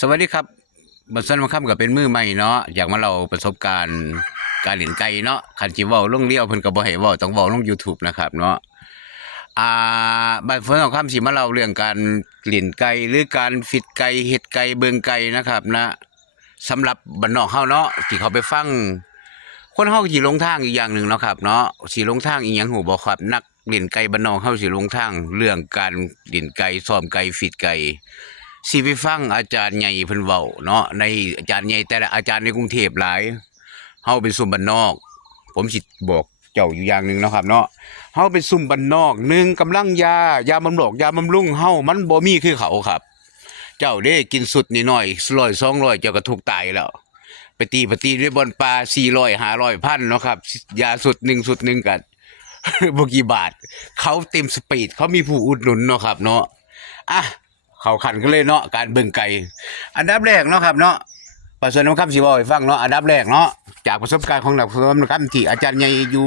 สวัสดีครับบัดซันมาค่ำกับเป็นมือใหม่เนาะอยากมาเราประสบการณ์การเล่นไก่เนาะคันจิเว้าลงเลี้ยวเพิ่นก็บ่ให้เว้าต้องเว้าลง YouTube นะครับเนาะบัดฝนค่ำสิมาเล่าเรื่องการเล่นไก่หรือการฟิตไก่เฮ็ดไก่เบิ่งไก่นะครับนะสำหรับบ้านนอกเฮาเนาะที่เขาไปฟังคนเฮาสิหลงทางอีกอย่างหนึ่งเนาะครับเนาะสิหลงทางอีหยังหูบ่ครับนักเล่นไก่บ้านนอกเฮาสิหลงทางเรื่องการเล่นไก่ซ้อมไก่ฟิตไก่ สิไปฟังอาจารย์ใหญ่เพิ่นเว้าเนาะในอาจารย์ใหญ่แต่ละอาจารย์ในกรุงเทพหลายเฮาเป็นซุมบ้านนอกผมสิบอกเจ้าอยู่อย่างหนึ่งเนาะครับเนาะเฮาเป็นซุมบ้านนอกหนึ่งกำลังยาบำรอกยาบำรุงเฮามันบ่มีคือเขาครับเจ้าเด้กินสุดนิดหน่อย100 200เจ้าก็ทุกข์ตายแล้วไปตีด้วยบอลปลา400 500พันเนาะครับยาสุดหนึ่งกันบ่กี่บาทเขาเต็มสปีดเขามีผู้อุดหนุนเนาะครับเนาะอ่ะ เขาขันกันเลยเนาะการเบิ่งไก่อันดับแรกเนาะครับเนาะประสบการณ์สิเว้าให้ฟังเนาะอันดับแรกเนาะจากประสบการณ์ของนักประสบการณ์ที่อาจารย์ใหญ่อยู่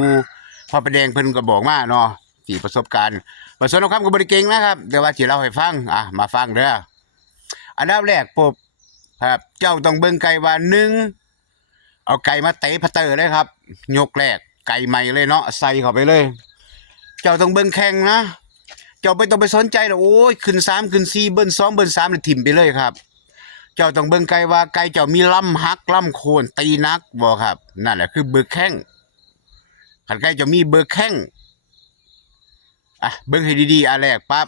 พอประแดงเพิ่นก็บอกมาเนาะที่ประสบการณ์ก็บ่ได้เก่งนะครับแต่ว่าสิเล่าให้ฟังมาฟังเด้ออันดับแรกปุ๊บครับเจ้าต้องเบิ่งไก่ว่า1เอาไก่มาเตะพะเตอเลยครับยกแรกไก่ใหม่เลยเนาะใส่เข้าไปเลย เจ้าต้องเบิ่งแข่งนะเจ้าไม่ต้องไปสนใจหรอกโอ้ยขึ้น3ขึ้น4เบิ้ล2เบิ้ล3นี่ถิ่มไปเลยครับเจ้าต้องเบิ่งไก่ว่าไก่เจ้ามีล่ำหักล่ำโคนตีนักบ่ครับนั่นแหละคือเบิกแข้งคันไก่เจ้ามีเบิกแข้งเบิ่งให้ดีๆแรกปั๊บ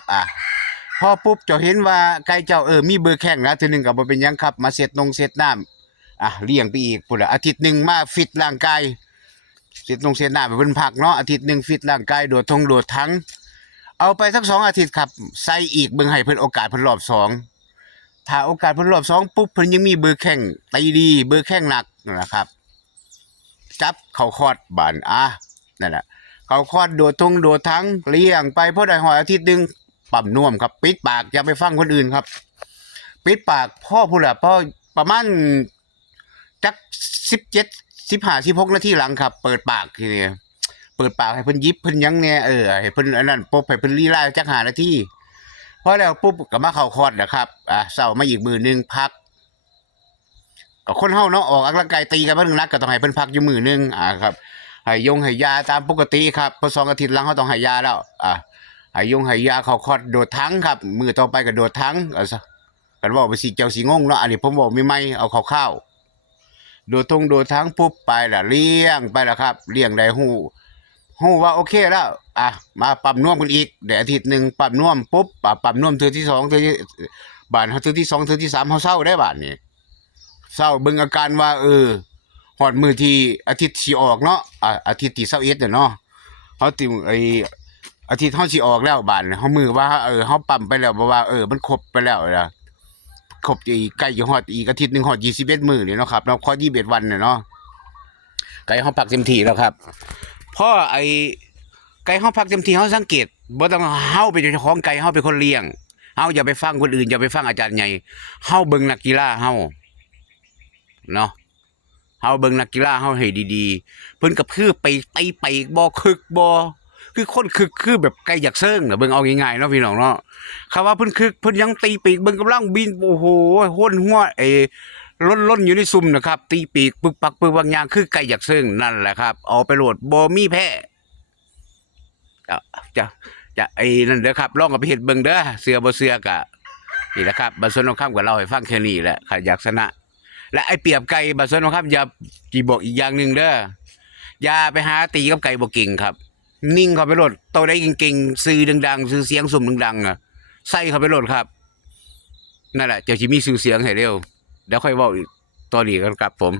พอปุ๊บเจ้าเห็นว่าไก่เจ้ามีเบิกแข้งนะทีนึงก็บ่เป็นหยังครับมาเสร็จน้ำเลี้ยงไปอีกพุ่นละอาทิตย์นึงมาฟิตร่างกายเสร็จน้ำไปเพิ่นพักเนาะอาทิตย์นึงฟิตร่างกายโดดทั้งเอาไปสัก2 อาทิตย์ครับใส่อีกเบิ่งให้เพิ่นโอกาสเพิ่นรอบ2ถ้าโอกาสเพิ่นรอบ2ปุ๊บเพิ่นยังมีเบอร์แข้งตีดีเบอร์แข้งหนักนะครับจับเข้าคอร์ดบานนั่นแหละเข้าคอร์ดโดดทั้งเลี้ยงไปพอได้หอยอาทิตย์นึงปั๊มน่วมครับปิดปากอย่าไปฟังคนอื่นครับปิดปากพ่อพูดล่ะพ่อประมาณจัก17 15 16นาทีหลังครับเปิดปากทีนี้เปิดปากให้เพิ่นยิบเพิ่นยังเนี่ยให้เพิ่นอันนั้นปุ๊บให้เพิ่นลีลาจัก5 นาทีพอแล้วปุ๊บก็มาเข้าคอร์สนะครับเช้ามาอีกมื้อนึงพักก็คนเฮาเนาะออกกำลังกายตีกันบ่นึงนักก็ต้องให้เพิ่นพักอยู่มื้อนึงครับให้ยาตามปกติครับพอ2 อาทิตย์หลังเฮาต้องให้ยาแล้วให้ยาเข้าคอร์สโดดทั้งครับมื้อต่อไปก็โดดทั้งกันเว้าไปสิเจ้าสิงงเนาะอันนี้ผมบอกใหม่ๆเอาคร่าวๆโดดทั้งปุ๊บไปล่ะเลี้ยงไปล่ะครับเลี้ยงได้ฮู้ว่าโอเคแล้วมาปรับน่วมกันอีกเดี๋ยวอาทิตย์นึงปรับน่วมปุ๊บปรับน่วมเทื่อที่2เทื่อที่บาดเฮาเทื่อที่2เทื่อที่3เฮาเซาได้บาดนี้เซาเบิ่งอาการว่าฮอดมื้อที่อาทิตย์สิออกเนาะอาทิตย์ที่21น่ะเนาะเฮาติอาทิตย์เฮาสิออกแล้วบาดเฮามือว่าเฮาปั๊มไปแล้วว่ามันครบไปแล้วล่ะครบใกล้จะฮอดอีกอาทิตย์นึงฮอด21มื้อนี่เนาะครับเนาะขอ21วันเนี่ยเนาะใกล้เฮาพักเต็มที่แล้วครับพอไก่เฮาพักเต็มที่เฮาสังเกตบ่ต้องเฮาเป็นเจ้าของไก่เฮาเป็นคนเลี้ยงเฮาอย่าไปฟังคนอื่นอย่าไปฟังอาจารย์ใหญ่เฮาเบิ่งนักกีฬาเฮาเนาะเฮาเบิ่งนักกีฬาเฮาให้ดีๆเพิ่นก็คือไปตีไปบ่คึกบ่คือคนคึกคือแบบไก่อยากเซิงน่ะเบิ่งเอาง่ายๆเนาะพี่น้องเนาะคำว่าเพิ่นคึกเพิ่นยังตีปีกเบิ่งกำลังบินโอ้โหห้นหัวล้นอยู่ในซุ่มนะครับตีปีกปึกปักบางอย่างคือไก่อยากเซิงนั่นแหละครับเอาไปโหลดบ่มีแพ้จะนั่นเด้อครับลองกับไปเฮ็ดเบิ่งเด้อเสือบ่เสือกะนี่แหละครับบัดซนน้องคำก็เล่าให้ฟังแค่นี้แหละค่ะอยากชนะและไอ้เปรียบไก่บัดซนน้องคำอย่าสิบอกอีกอย่างนึงเด้ออย่าไปหาตีกับไก่บ่เก่งครับนิ่งเข้าไปโลดโตได้เก่งๆซื่อดังๆซื่อเสียงสุ่มดังๆใส่เข้าไปโลดครับนั่นแหละเจ้าสิมีชื่อเสียงให้เร็วเดี๋ยวค่อยเว้าอีกตอนนี้กันครับผม